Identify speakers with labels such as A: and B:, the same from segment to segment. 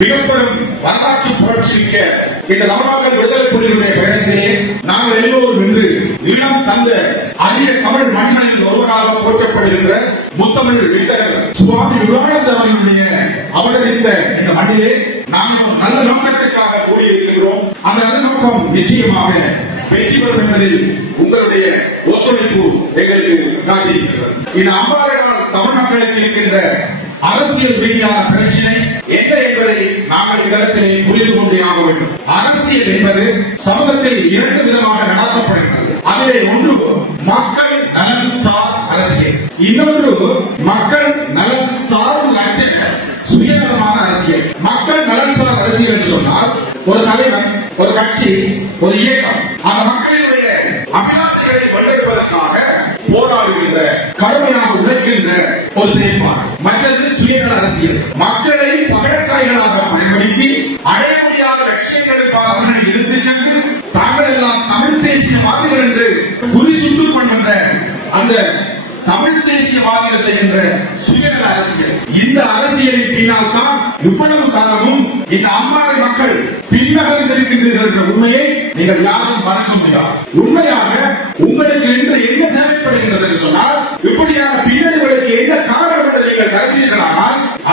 A: மிகப்பெரும் வரலாற்று புரட்சிக்க இந்த தமிழ்நாட்டில் விடுதலை புலிகளுடைய பயணத்திலே நாங்கள் எல்லோரும் இன்று இளம் தந்த அரிய தமிழ் மன்னனின் ஒருவராக போற்றப்படுகின்ற முத்தமிழ் வித்தகர் சுவாமி விவேகானந்த அவர்களுடைய அவதரித்த இந்த மண்ணிலே நாங்கள் நல்ல நோக்கத்திற்காக கூடியிருக்கின்றோம் அந்த நல்ல நோக்கம் நிச்சயமாக வெற்றி பெறும் என்பதில் உங்களுடைய ஒத்துழைப்பு எங்களுக்கு காட்டியிருக்கிறது. இந்த அம்பாறையால் தமிழ்நாட்டில் இருக்கின்ற அரசியல் ரீதியான பிரச்சனை என்ன என்பதை நாங்கள் இடத்திலே புரிந்து கொண்டே ஆக வேண்டும். அரசியல் என்பது சமூகத்தில் இரண்டு விதமாக நடத்தப்படுகிறது அதிலே ஒன்று மக்கள் நலன் சார் அரசியல் இன்னொன்று மக்கள் நலன் சார் லட்சண சுயநலமான அரசியல். மக்கள் நலன் சார் அரசியல் என்று சொன்னால் ஒரு தலைவன் ஒரு கட்சி ஒரு இயக்கம். அந்த மக்களின் தமிழ் தேசியவாதிகள் என்று குறி சுட்டு கொள்கின்ற அந்த தமிழ் தேசியவாதிகள் செய்கின்ற சுயநல அரசியல். இந்த அரசியலை பின்னால் தான் இவ்வளவு காலமும் இந்த அம்மாறை மக்கள் பின்னகர்ந்து இருக்கின்றீர்கள் என்ற உண்மையை நீங்கள் யாரும் மறக்க முடியாது. உண்மையாக உங்களுக்கு இன்று என்ன தேவைப்படுகின்றது என்று சொன்னால் இப்படியான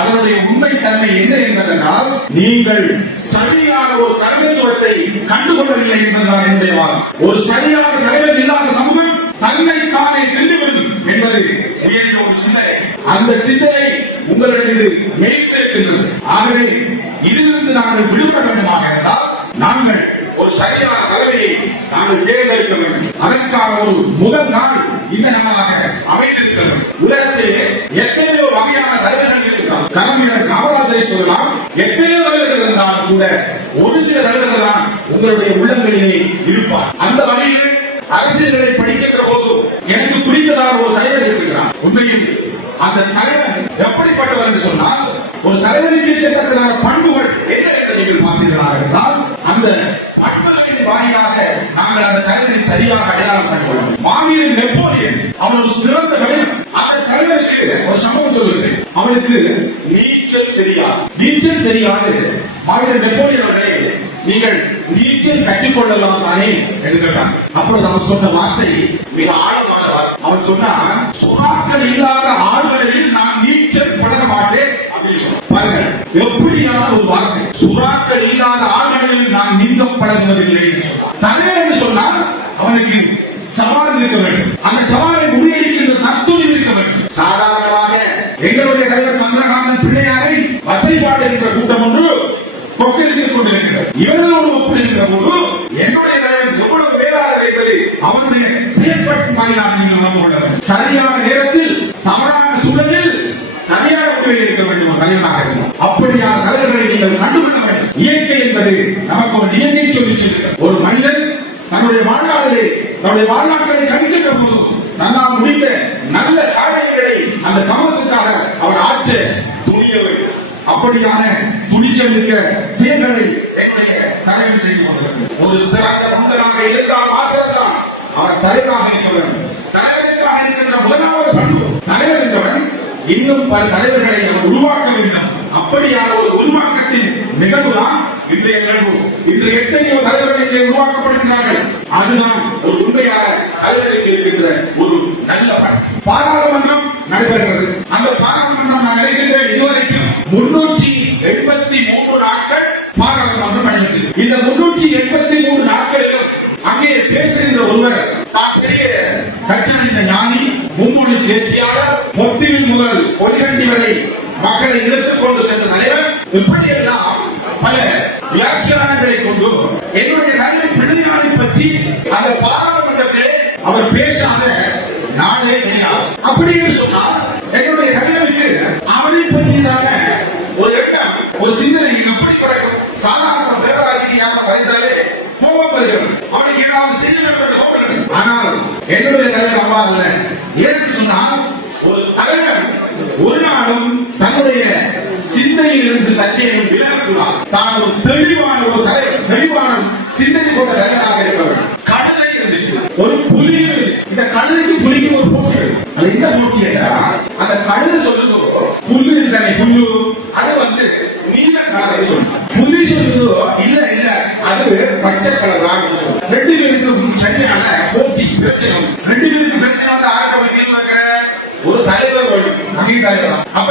A: அதனுடைய உண்மை தன்மை என்ன என்பதனால் நீங்கள் சரியான ஒரு தலைமைத்துவத்தை கண்டுகொள்ளவில்லை என்பதுதான் என்னுடைய வாதம். ஒரு சரியான தலைவர் இல்லாத சமூகம் தன்னை தானே நின்றுவிடும் என்பது உயர்ந்த ஒரு சிந்தனை. அந்த சிந்தனை உங்களிடம் மேய்த்திருக்கின்றது ஆகவே இதிலிருந்து நாங்கள் விடுபட வேண்டுமாக இருந்தால் நாங்கள் ஒரு சரியான தலைமையை நாங்கள் தேர்ந்தெடுக்க வேண்டும். அதற்கான ஒரு முதல் நாள் இந்த நாளாக அமைந்திருக்கிறது உலகத்திலே எத்தனையோ வகையான தலைவர்கள் இருக்கிறார் கலைஞர் காமராஜரை சொல்லலாம் எத்தனையோ தலைவர்கள் இருந்தாலும் கூட ஒரு சில தலைவர்கள் தான் உங்களுடைய உள்ளங்களிலே இருப்பார். அந்த வகையில் அரசியல்களை படிக்கின்ற போது எனக்கு புரிந்ததான ஒரு தலைவர் இருக்கிறார். உண்மையில் அந்த தலைவர் எப்படிப்பட்டவர் என்று சொன்னால் ஒரு தலைவருக்கு இருக்கத்தக்கதான பண்புகள் என்ன நீங்கள் பார்த்தீர்களாக இருந்தால் அந்த பண்புகளின் வாயிலாக நாங்கள் அந்த தலைவரை சரியாக அடையாளம் கண்டுள்ளோம் மாவீரன் நெப்போலியன் அவன் ஒரு சிறந்த தலைவர் அந்த தலைவருக்கு ஒரு சம்பவம் சொல்லுகிறேன். அவனுக்கு நீச்சல் தெரியாது. நீச்சல் தெரியாது. மாவீரன் நெப்போலியன் அவர்களை நீங்கள் நீச்சல் கற்றுக்கொள்ளலாம் தானே என்று கேட்டான் அப்பொழுது அவன் சொன்ன வார்த்தை மிக ஆழமான வார்த்தை அவன் சொன்னான் சுறாக்கள் இல்லாத ஆழ்வரையில் நான் நீச்சல் பழக மாட்டேன் அப்படின்னு சொன்னான். பாருங்க எப்படியான ஒரு வார்த்தை சுறாக்கள் இல்லாத ஆழ்வரையில் நான் நீந்தம் பழகுவதில்லை என்று சொன்னான். தலைவர் என்று சொன்னால் அவனுக்கு சவால் இருக்க வேண்டும். அந்த சவால் முறியடிக்கின்ற தத்துவம் இருக்க வேண்டும் சாதாரணமாக எங்களுடைய தலைவர் சந்திரகாந்தன் பிள்ளையாரை வசைப்பாடு என்ற கூட்டம் ஒன்று கொக்கரித்துக் கொண்டிருக்கிறது இவர்களோடு போது என்னுடைய தலைவர் எவ்வளவு வேறாக என்பது அவருடைய செயல்பாட்டு வாயிலாக நீங்கள் உணர்ந்து கொள்ள வேண்டும். சரியான நேரத்தில் தவறான சூழலில் சரியான முடிவில் இருக்க வேண்டும் ஒரு தலைவராக இருக்கும் அப்படியான தலைவர்களை நீங்கள் கண்டுகொள்ள வேண்டும். இயற்கை என்பது நமக்கு ஒரு நியதியை சொல்லி ஒரு மனிதன் தன்னுடைய வாழ்நாளிலே தன்னுடைய வாழ்நாட்களை கண்டுகின்ற போது தன்னால் முடிந்த நல்ல காரியங்களை அந்த சமூகத்துக்காக அவர் ஆற்ற துணியவை. அப்படியான துணிச்சல் மிக்க செயல்களை என்னுடைய தலைவர் செய்து கொண்டிருக்கிறார் ஒரு சிறந்த மனிதனாக இருந்தால் மாத்திரம்தான் அவர் தலைவராக இருக்க வேண்டும் தலைவருக்காக இருக்கின்ற முதலாவது பண்பு தலைவர் என்பவன் இன்னும் பல தலைவர்களை நாம் உருவாக்க வேண்டும். அப்படியான ஒரு உருவாக்கத்தின் நிகழ்வுதான் இன்றைய நிகழ்வு. இன்று எத்தனையோ தலைவர்கள் இங்கே உருவாக்கப்படுகிறார்கள் அதுதான் ஒரு உண்மையான தலைவர்களுக்கு இருக்கின்ற ஒரு நல்ல பாராளுமன்றம் நடைபெறுகிறது. அந்த பாராளுமன்றம் நான் நினைக்கின்றேன் இதுவரைக்கும் முன்னூற்றி எண்பத்தி மூன்று நாட்கள் பாராளுமன்றம் நடைபெற்றது. இந்த முன்னூற்றி எண்பத்தி பேசுகின்ற கற்றறிந்த ஞானி மும்மொழி தேர்ச்சியாளர் பொத்திவில் முதல் ஒலிகண்டி வரை மக்களை இழுத்துக் கொண்டு சென்ற தலைவர் இப்படியெல்லாம் பல வியாக்கியானங்களை கொண்டு என்னுடைய தலைவர் பிள்ளையாரை பற்றி அந்த பாராளுமன்றத்திலே அவர் பேசாத நாளே கிடையாது அப்படி சொன்னால் என்னுடைய தலைவருக்கு அவரை பற்றியதான ஒரு எண்ணம் ஒரு சிந்தனை எப்படி பிறக்கும் சாதாரண பேராளியாக கலைந்தாலே கோபம் வருகிறது. அவனுக்கு ஏதாவது செய்ய ஆனால் என்னுடைய தலைவர் அவ்வாறு அல்ல. ஏன்னு சொன்னால் ஒரு தலைவர் ஒரு நாளும் தன்னுடைய சிந்தையிலிருந்து சற்றேனும் விலகக்கூடாது. தான் ஒரு தெளிவான ஒரு தலைவர் தெளிவான சிந்தனை கொண்ட தலைவராக இருப்பவர். கடலை இருந்துச்சு. ஒரு புலி இந்த கழுதைக்கு புலிக்கு ஒரு போட்டி அது என்ன போட்டி கேட்டா அந்த கழுதை சொல்லுதோ புல்லு தானே புல்லு அது வந்து நீல கலரை சொல்லும் பச்சை கலர் ராகம் ரெண்டு பேருக்கு சரியான போட்டி பிரச்சனை ரெண்டு பேருக்கு பிரச்சனை வந்து ஆரம்ப வைக்கிற ஒரு தலைவர் வழி நகை தலைவர் அப்ப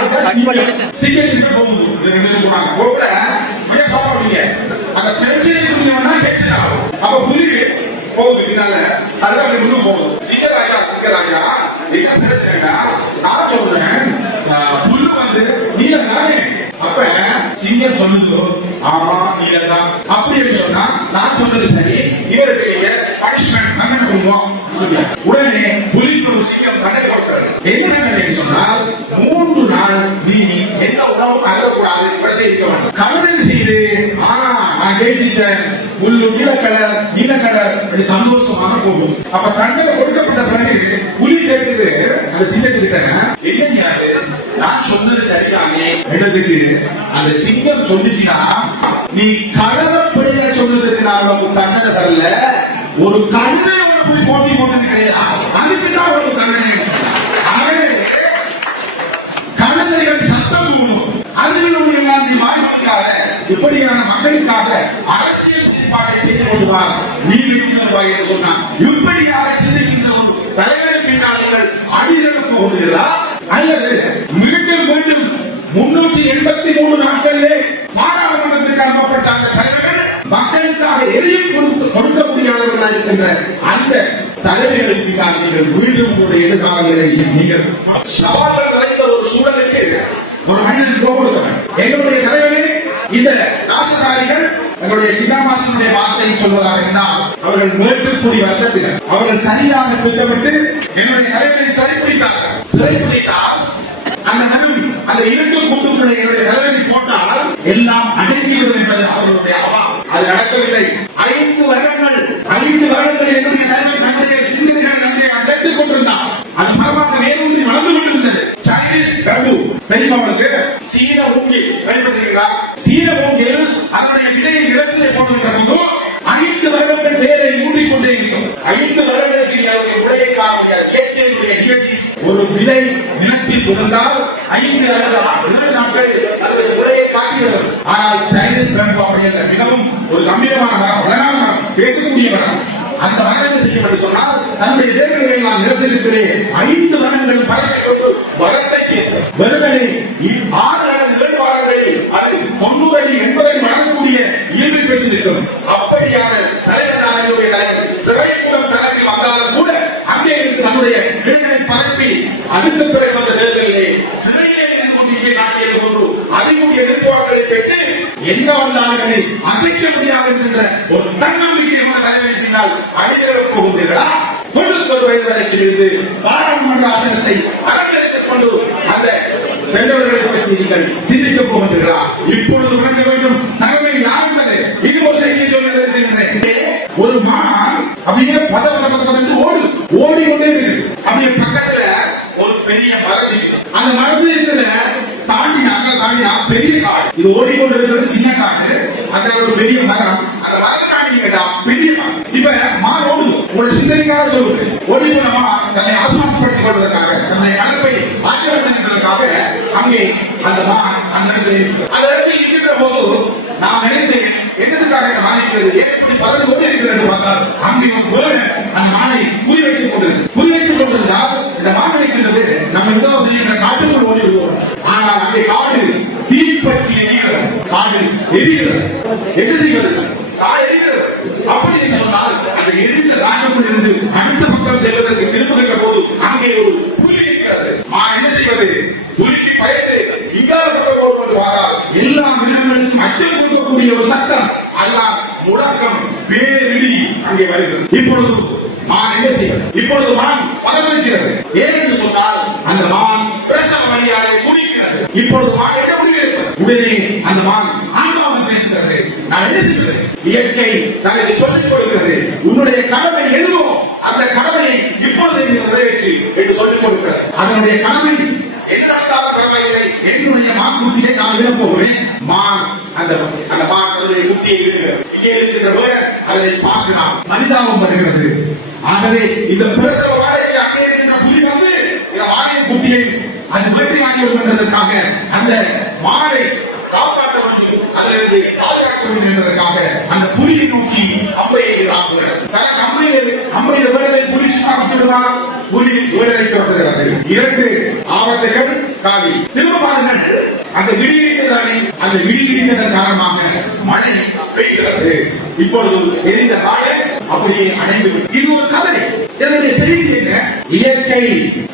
A: நாட்டுக்கு நாட்டுக்கு சிங்கத்துக்கு போகுது. இந்த ரெண்டு பேரும் போனாங்க போகல. அப்படியே போவாங்க அந்த பிரச்சனைக்கு முடியும்னா டென்ஷன் ஆகும். அப்ப புலி போகுது. பின்னால இன்னும் போகுது. என்ன பிரச்சனைனா நான் சொல்றேன் புல்லு வந்து நீலம் தானே அப்ப சிங்கம் சொல்லுது ஆமா நீலம் தான் அப்படின்னு சொன்னா நான் சொன்னது சரி. இவருக்கு நீங்க பனிஷ்மெண்ட் தண்டனை கொடுவோம். உடனே புலிக்கு ஒரு சிங்கம் தண்டனை கொடுக்கிறது. என்ன தண்டனை எந்த உணவு அருகக்கூடாது இடத்தை இருக்க வேண்டும் கவிதை செய்து ஆனா நான் ஜெயிச்சிட்டேன் புல்லு நீலக்கலர் நீலக்கலர் அப்படி சந்தோஷமாக போகும். அப்ப தண்டனை கொடுக்கப்பட்ட பிறகு புலி கேட்குது அந்த சிங்கத்துக்கிட்ட என்ன அது? நான் சொன்னது சரிதானே? என்னதுக்கு? அந்த சிங்கம் சொல்லிச்சுன்னா நீ கலரப்படியா சொல்றதுக்கு நான் உனக்கு தண்டனை தரல. ஒரு கழுதை உனக்கு போட்டி போட்டு கிடையாது? அதுக்கு தான் உனக்கு தண்டனை. ஆகவே சத்தம் போடும். அதுகளுடைய எல்லாம் நீ இப்படியான மக்களுக்காக அரசியல் செயல்பாட்டை செய்து கொண்டு வா நீ வெற்றி என்று சொன்னான். இப்படியாக சிந்திக்கின்ற ஒரு தலைவரை பின்னாளர்கள் அணிதிரள போகிறீர்களா அல்லது மீண்டும் மீண்டும் முன்னூற்றி எண்பத்தி மூணு நாட்களிலே பாராளுமன்றத்துக்கு அனுப்பப்பட்ட அந்த தலைவர் மக்களுக்காக எதையும் கொடுத்து கொடுக்க முடியாதவர்களாக இருக்கின்ற அந்த தலைவர்களுக்கு நீங்கள் மீண்டும் உங்களுடைய எதிர்காலங்களை நீங்கள் சவால்கள் ஒரு மனிதன் கொடுத்தவன் எங்களுடைய தலைவரே இந்த நாசகாரிகள் எங்களுடைய சிதாமாசனுடைய வார்த்தையை சொல்வதாக இருந்தால் அவர்கள் மேற்கூடி வர்க்கத்தினர் அவர்கள் சரியாக திட்டமிட்டு என்னுடைய தலைவரை சிறைப்பிடித்தார்கள் சிறைப்பிடித்தால் அந்த நகரம் அந்த இரண்டு கூட்டுகளை என்னுடைய தலைவரை போட்டால் எல்லாம் அடங்கிவிடும் என்பது அவர்களுடைய அவா அது நடக்கவில்லை. ஐந்து வருடங்கள் ஐந்து வருடங்கள் என்னுடைய தலைவர் தன்னுடைய தெரியுமா உங்களுக்கு? சீன மூங்கி பயன்படுகிறீர்களா சீன மூங்கில் அதனுடைய விதையை இடத்திலே போட்டுவிட்ட ஐந்து வருடங்கள் வேரை மூடிக் கொண்டே இருக்கும். ஐந்து வருடங்களுக்கு அவர்கள் அவருடைய காரணம் நிகழ்ச்சி ஒரு விதை நிலத்தில் விழுந்தால் ஐந்து அல்லது ஆறு இரண்டு நாட்கள் அதற்கு விளையை காட்டுகிறது ஆனால் சைனீஸ் பேம்பு அப்படிங்கிற மிகவும் ஒரு கம்பீரமாக வளராம பேசக்கூடிய அந்த வரலாறு செய்யப்பட்டு சொன்னால் தன்னுடைய வேர்களை நான் நிலத்திருக்கிறேன் ஐந்து வருடங்கள் பரப்பி கொண்டு வளத்தை அதிகூடிய எதிர்ப்புகளை பெற்று என்ன வந்தாலும் அசைக்க முடியாது என்கின்ற ஒரு தன்னம்பிக்கையான நம்ம தலைவரை பின்னால் தொண்ணூத்தி ஒரு வயது வரைக்கும் இருந்து பாராளுமன்ற ஆசனத்தை அலங்கரித்துக் கொண்டு அந்த சென்றவர்களை பற்றி நீங்கள் சிந்திக்க போகின்றீர்களா? இப்பொழுது விளங்க வேண்டும். தலைமை யார் என்பது இன்னும் ஒரு செய்தியை சொல்ல செய்கிறேன் ஒரு மான் அப்படிங்கிற பத பத பத பத ஓடு ஓடி கொண்டே இருக்கு அப்படியே பக்கத்துல ஒரு பெரிய மரம் அந்த மரத்தில் இருக்கிற தாண்டி நாங்க தாண்டினா பெரிய காடு. இது ஓடிக்கொண்டிருக்கிறது சின்ன காடு. அந்த ஒரு பெரிய மரம். அந்த மரத்தை கேட்டா பெரிய மரம் இப்ப மான் ஓடுது உங்களுடைய சிந்தனைக்காக சொல்லுது ஓடி போனமா தன்னை ஆசுவாசப்படுத்திக் கொள்வதற்காக தன்னை கலப்பை ஆக்கிரமிப்பதற்காக அங்கே அந்த மான் அந்த இடத்துல இருக்கு. அந்த இடத்தில் இருக்கிற போது நான் நினைத்தேன் என்னதுக்காக இந்த மான் இருக்கிறது ஏன் இப்படி பறந்து கொண்டு இருக்கிறது பார்த்தால் அங்கே ஒரு அந்த மானை குறிவைத்துக் கொண்டிருக்கு குறிவைத்துக் கொண்டிருந்தால் இந்த மான் நினைக்கின்றது நம்ம ஏதோ செய்கிற காட்டுக்குள் ஓடி விடுவோம் ஆனால் அங்கே காடு தீப்பற்றி எரிகிறது காடு எரிகிறது என்ன செய்வது? காடு எரிகிறது. அப்படி என்று சொன்னால் அந்த எரிந்த காட்டுக்குள் இருந்து அடுத்த பக்கம் செல்வதற்கு திரும்புகின்ற போது அங்கே ஒரு புலி இருக்கிறது. நான் என்ன செய்வது? புலிக்கு பயந்து இங்கால பக்கம் ஓடுவது வாரால் எல்லா மிருகங்களுக்கும் அச்சம் கொடுக்கக்கூடிய ஒரு சட்டம் அல்லாஹ் முடக்கம் பேரிடி அங்கே வருகிறது. இப்பொழுது மான் என்ன செய்வது? இப்பொழுது மான் பதவிக்கிறது ஏன் என்று சொன்னால் அந்த மான் பிரசவ வழியாக குடிக்கிறது இப்பொழுது மான் என்ன முடிவு எடுப்பது? உடனே அந்த மான் ஆன்மாவும் பேசுகிறது நான் என்ன செய்வது? இயற்கை நான் சொல்லிக் கொடுக்கிறது உன்னுடைய கடமை எழுதும் அந்த கடமையை இப்பொழுது நீ நிறைவேற்றி என்று சொல்லிக் கொடுக்கிறது அதனுடைய கடமை என்னிடத்தால் பரவாயில்லை. என்னுடைய மான் நான் விடப் போகிறேன். மான் அந்த அந்த மான் குட்டியை விடுகிறது இங்கே இருக்கின்ற அதனை பார்க்கிறான். மனிதாபம் வருகிறது. ஆகவே இந்த பிரசவ வாழைக்கு அங்கே இருக்கின்ற புலி வந்து இந்த வாழை குட்டியை அது வேட்டையாடி வருகின்றதற்காக அந்த மானை காப்பாற்ற வேண்டும் அதிலிருந்து வேண்டும் என்பதற்காக அந்த புலியை நோக்கி அம்பையை இடாக்குகிறார் அம்பையை அம்பையை விரலை புலி சுத்தாக்கிடுமா புலி விரலை துரத்துகிறது இரண்டு ஆபத்துகள் காவி திரும்ப பாருங்கள் அந்த இடி அந்த இடி காரணமாக மழை பெய்கிறது. இப்பொழுது எரிந்த காடு அப்படியே அணைந்து இது ஒரு கதை. இதனுடைய செய்தி என்ன? இயற்கை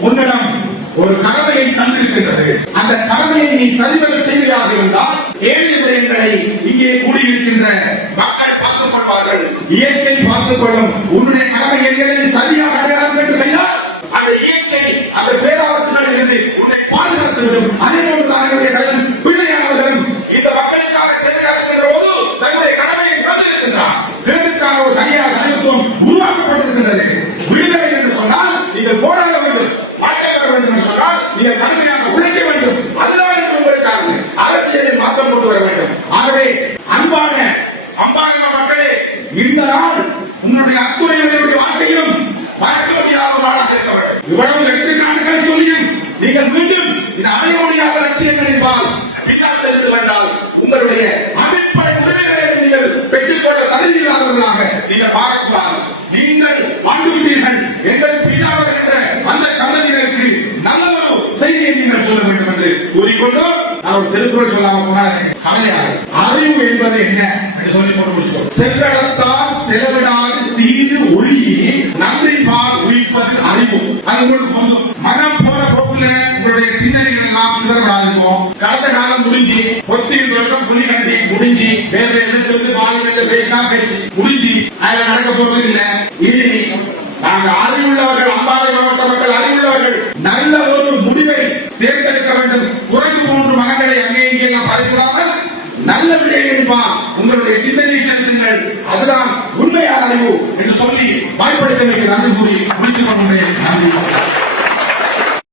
A: உன்னிடம் ஒரு கடமையை தந்திருக்கின்றது. அந்த கடமையை நீ சரிவர செய்வதாக இருந்தால் ஏழு விடயங்களை இங்கே கூடியிருக்கின்ற மக்கள் பார்த்துக் கொள்வார்கள். இயற்கை பார்த்துக் கொள்ளும். உன்னுடைய கடமை சரியாக அடையாளம் என்று செய்தால் அந்த இயற்கை அந்த பேராபத்தினால் இருந்து உன்னை பாதுகாத்து விடும் அதை இருந்தால் உங்களுடைய அத்துறையினுடைய வாழ்க்கையிலும் மறக்க முடியாத ஒரு இருக்க வேண்டும் இவ்வளவு எடுத்துக்காட்டுகள் சொல்லியும் நீங்கள் மீண்டும் இந்த அடைய முடியாத லட்சியங்கள் என்பால் பின்னால் சென்று வந்தால் உங்களுடைய அடிப்படை உரிமைகளை நீங்கள் பெற்றுக்கொள்ள தகுதியில்லாதவர்களாக நீங்கள் பார்க்கலாம் நீங்கள் வாழ்ந்துவிட்டீர்கள் எங்கள் பின்னால் வருகின்ற அந்த சந்ததிகளுக்கு நல்ல ஒரு செய்தியை நீங்கள் சொல்ல வேண்டும் என்று கூறிக்கொண்டு நான் ஒரு திருக்குறள் சொல்லாம போனார் கவலையாக அறிவு என்பது என்ன? என்று சொல்லி போட்டு முடிச்சுக்கோ. செல்வடத்தால் செலவிடாது தீது ஒழுகி நன்றி பால் உயிர்ப்பது அறிவு. அது உங்களுக்கு போதும் மனம் போற போக்குல உங்களுடைய சிந்தனைகள் எல்லாம் சிதறப்படாதிருக்கும் கடந்த காலம் முடிஞ்சு பொத்தியில் தொடக்கம் புலி கண்டி முடிஞ்சு வேற இடத்திலிருந்து மாநிலத்தில் பேசினா பேச்சு. முடிஞ்சு அதுல நடக்க போறது இல்லை இனி நாங்க அறிவுள்ளவர்கள் அம்பாறை மாவட்ட மக்கள் அறிவுள்ளவர்கள் நல்ல ஒரு முடிவை தேர்ந்தெடுக்க வேண்டும் குறைந்து மூன்று மகன்களை அங்கே இங்கே எல்லாம் பறிக்கூடாமல் நல்ல விடையெடுப்பா உங்களுடைய சிந்தனை செலுத்துங்கள் அதுதான் முடித்துக் கொண்டேன் நன்றி.